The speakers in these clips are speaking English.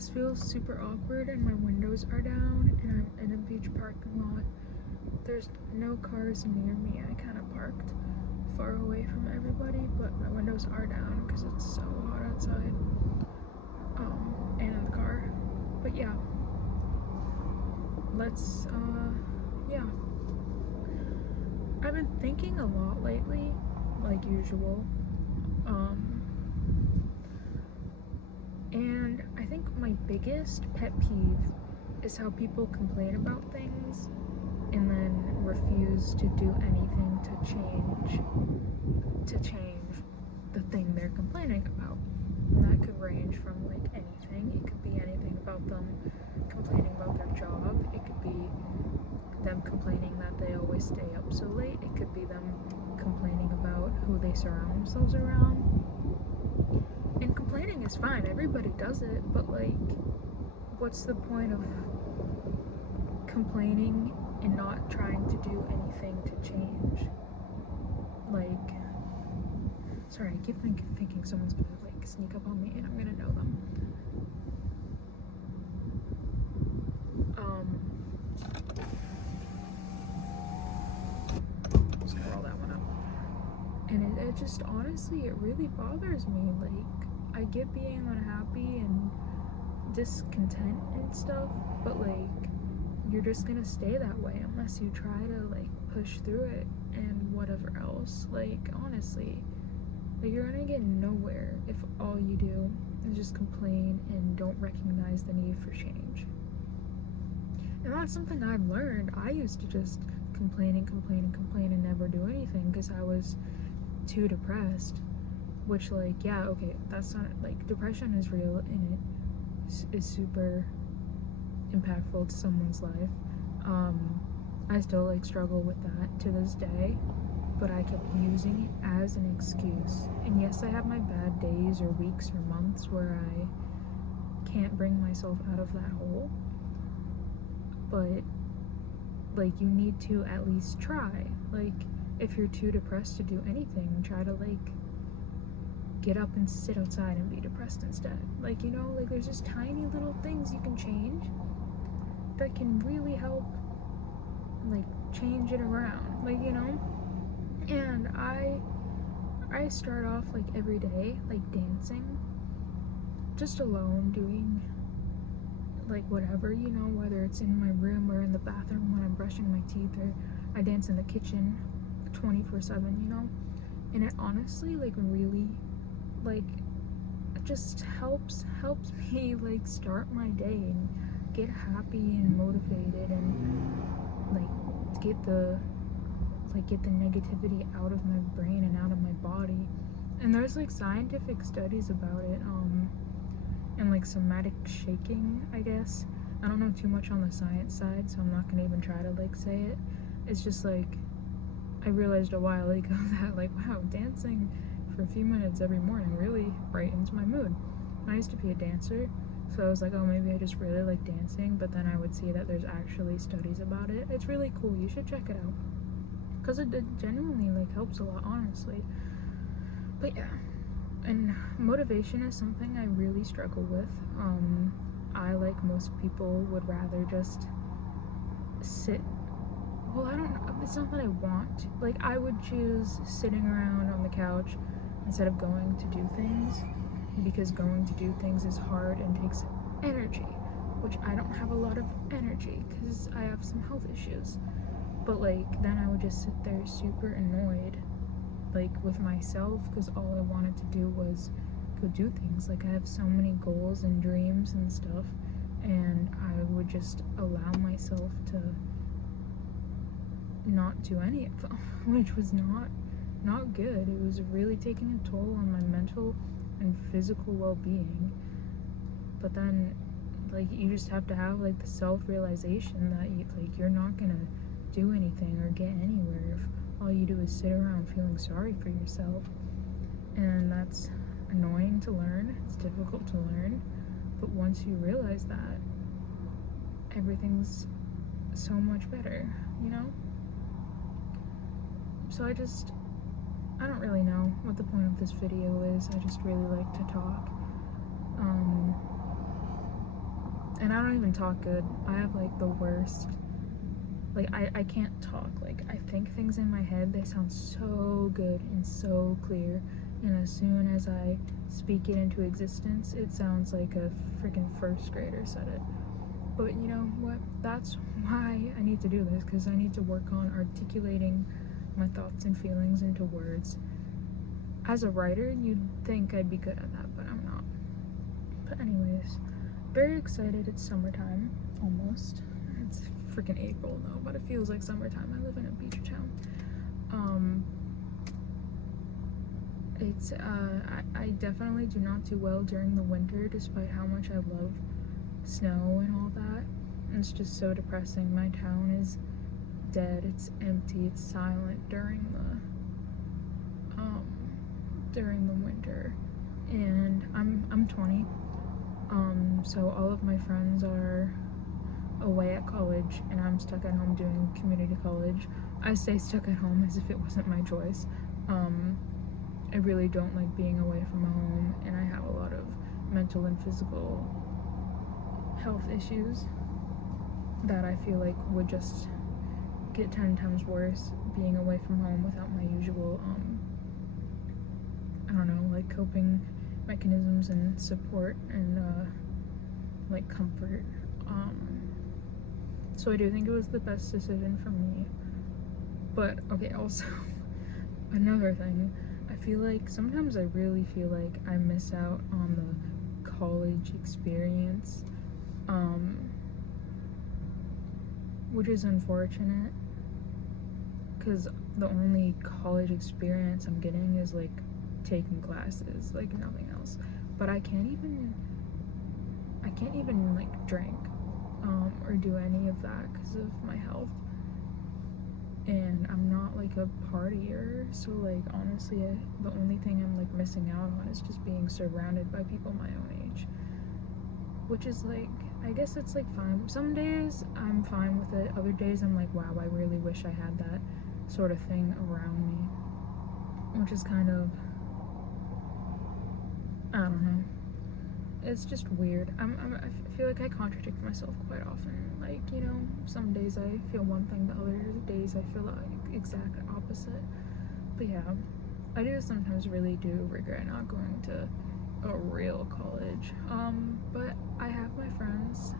This feels super awkward and my windows are down and I'm in a beach parking lot. There's no cars near me. I kind of parked far away from everybody, but my windows are down because it's so hot outside. And in the car. But yeah. Let's, yeah. I've been thinking a lot lately, like usual. And I think my biggest pet peeve is how people complain about things and then refuse to do anything to change the thing they're complaining about. And that could range from like anything. It could be anything about them complaining about their job. It could be them complaining that they always stay up so late. It could be them complaining about who they surround themselves around. And complaining is fine, everybody does it, but like, what's the point of complaining and not trying to do anything to change? Like, sorry, I keep thinking someone's gonna like sneak up on me and I'm gonna know them. Just gonna roll that one up. And it just, honestly, it really bothers me. Like, I get being unhappy and discontent and stuff, but like, you're just gonna stay that way unless you try to like push through it and whatever else. Like, honestly, like, you're gonna get nowhere if all you do is just complain and don't recognize the need for change. And that's something I've learned. I used to just complain and never do anything because I was too depressed, which, like, yeah, okay, that's not, like, depression is real and it is super impactful to someone's life. I still like struggle with that to this day, but I kept using it as an excuse. And yes, I have my bad days or weeks or months where I can't bring myself out of that hole, but like, you need to at least try. Like, if you're too depressed to do anything, try to like get up and sit outside and be depressed instead. Like, you know, like, there's just tiny little things you can change that can really help, like, change it around, like, you know. And I start off like every day like dancing, just alone, doing like whatever, you know, whether it's in my room or in the bathroom when I'm brushing my teeth, or I dance in the kitchen 24/7, you know. And it honestly like really like just helps me like start my day and get happy and motivated and like get the negativity out of my brain and out of my body. And there's like scientific studies about it, and like somatic shaking, I guess. I don't know too much on the science side, so I'm not gonna even try to like say it. It's just like, I realized a while ago that like, wow, dancing for a few minutes every morning really brightens my mood. And I used to be a dancer, so I was like, oh, maybe I just really like dancing, but then I would see that there's actually studies about it. It's really cool, you should check it out, because it genuinely like helps a lot, honestly. But yeah, and motivation is something I really struggle with. I, like most people, would rather just sit. Well, I don't know, it's not that I want. Like, I would choose sitting around on the couch instead of going to do things, because going to do things is hard and takes energy, which I don't have a lot of energy because I have some health issues. But like, then I would just sit there super annoyed like with myself, because all I wanted to do was go do things. Like, I have so many goals and dreams and stuff, and I would just allow myself to not do any of them, which was not good. It was really taking a toll on my mental and physical well-being. But then like, you just have to have like the self-realization that you're not gonna do anything or get anywhere if all you do is sit around feeling sorry for yourself. And that's annoying to learn, it's difficult to learn, but once you realize that, everything's so much better, you know? So I don't really know what the point of this video is. I just really like to talk. and I don't even talk good. I have like the worst, like I can't talk. Like I think things in my head, they sound so good and so clear, and as soon as I speak it into existence, it sounds like a freaking first grader said it. But you know what? That's why I need to do this, because I need to work on articulating my thoughts and feelings into words. As a writer, you'd think I'd be good at that, but I'm not. But anyways, very excited. It's summertime, almost. It's freaking April though, but it feels like summertime. I live in a beach town. It's I definitely do not do well during the winter, despite how much I love snow and all that. It's just so depressing. My town is dead. It's empty. It's silent during the winter, and I'm 20. So all of my friends are away at college, and I'm stuck at home doing community college. I say stuck at home as if it wasn't my choice. I really don't like being away from home, and I have a lot of mental and physical health issues that I feel like would just get 10 times worse being away from home without my usual, I don't know, like coping mechanisms and support and like comfort. So I do think it was the best decision for me. But okay, also another thing, I feel like sometimes I really feel like I miss out on the college experience, which is unfortunate, because the only college experience I'm getting is like taking classes, like nothing else. But I can't even like drink or do any of that because of my health, and I'm not like a partier, so like honestly the only thing I'm like missing out on is just being surrounded by people my own age, which is like, I guess it's like fine. Some days I'm fine with it, other days I'm like, wow, I really wish I had that sort of thing around me, which is kind of, I don't know, it's just weird. I feel like I contradict myself quite often. Like, you know, some days I feel one thing, the other days I feel like exact opposite. But yeah, I do sometimes really do regret not going to a real college. But I have my friends.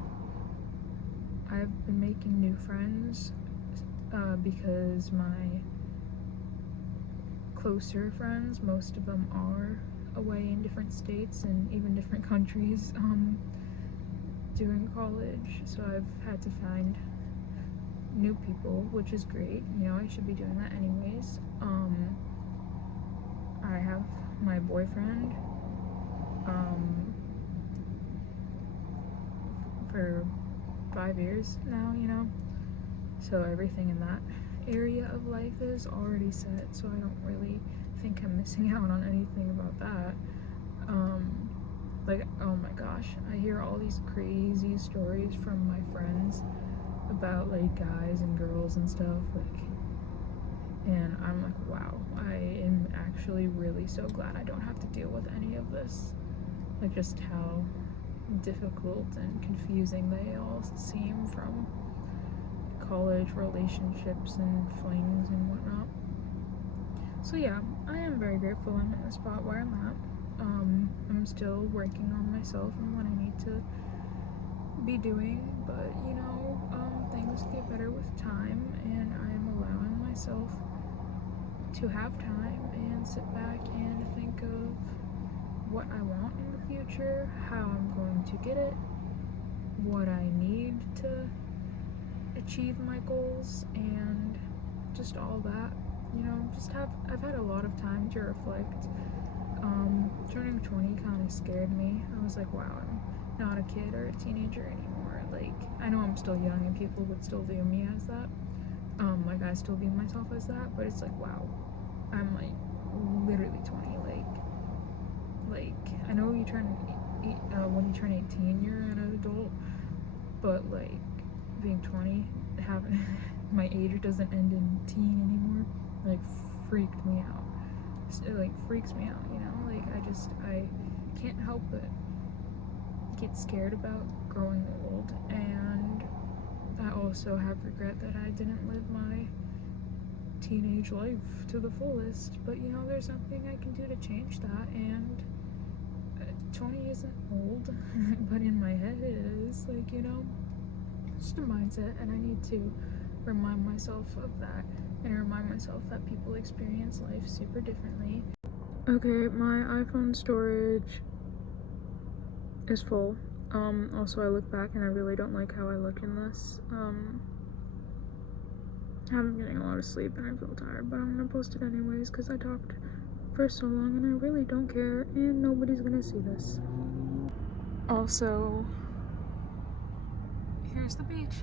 I've been making new friends because my closer friends, most of them are away in different states and even different countries doing college, so I've had to find new people, which is great. You know, I should be doing that anyways. I have my boyfriend for 5 years now, you know, so everything in that area of life is already set, so I don't really think I'm missing out on anything about that. Like, oh my gosh, I hear all these crazy stories from my friends about like guys and girls and stuff, like, and I'm like, wow, I am actually really so glad I don't have to deal with any of this. Like, just how difficult and confusing they all seem from college relationships and flings and whatnot. So yeah, I am very grateful I'm in the spot where I'm at. I'm still working on myself and what I need to be doing, but you know, things get better with time, and I am allowing myself to have time and sit back and think of what I want in the future, how I'm going to get it, what I need to achieve my goals, and just all that. You know, I've had a lot of time to reflect. Turning 20 kind of scared me. I was like, wow, I'm not a kid or a teenager anymore. Like, I know I'm still young and people would still view me as that. Like, I still view myself as that, but it's like, wow, I'm like literally 20. Like I know you turn when you turn 18 you're an adult, but like being 20, having my age doesn't end in teen anymore, like freaked me out. It like freaks me out, you know, like I can't help but get scared about growing old, and I also have regret that I didn't live my teenage life to the fullest. But you know, there's nothing I can do to change that, and 20 isn't old, but in my head it is. Like, you know, it's just a mindset, and I need to remind myself of that, and remind myself that people experience life super differently. Okay, my iPhone storage is full. Also I look back and I really don't like how I look in this. I'm getting a lot of sleep and I feel tired, but I'm gonna post it anyways because I talked for so long and I really don't care, and nobody's gonna see this. Also, here's the beach.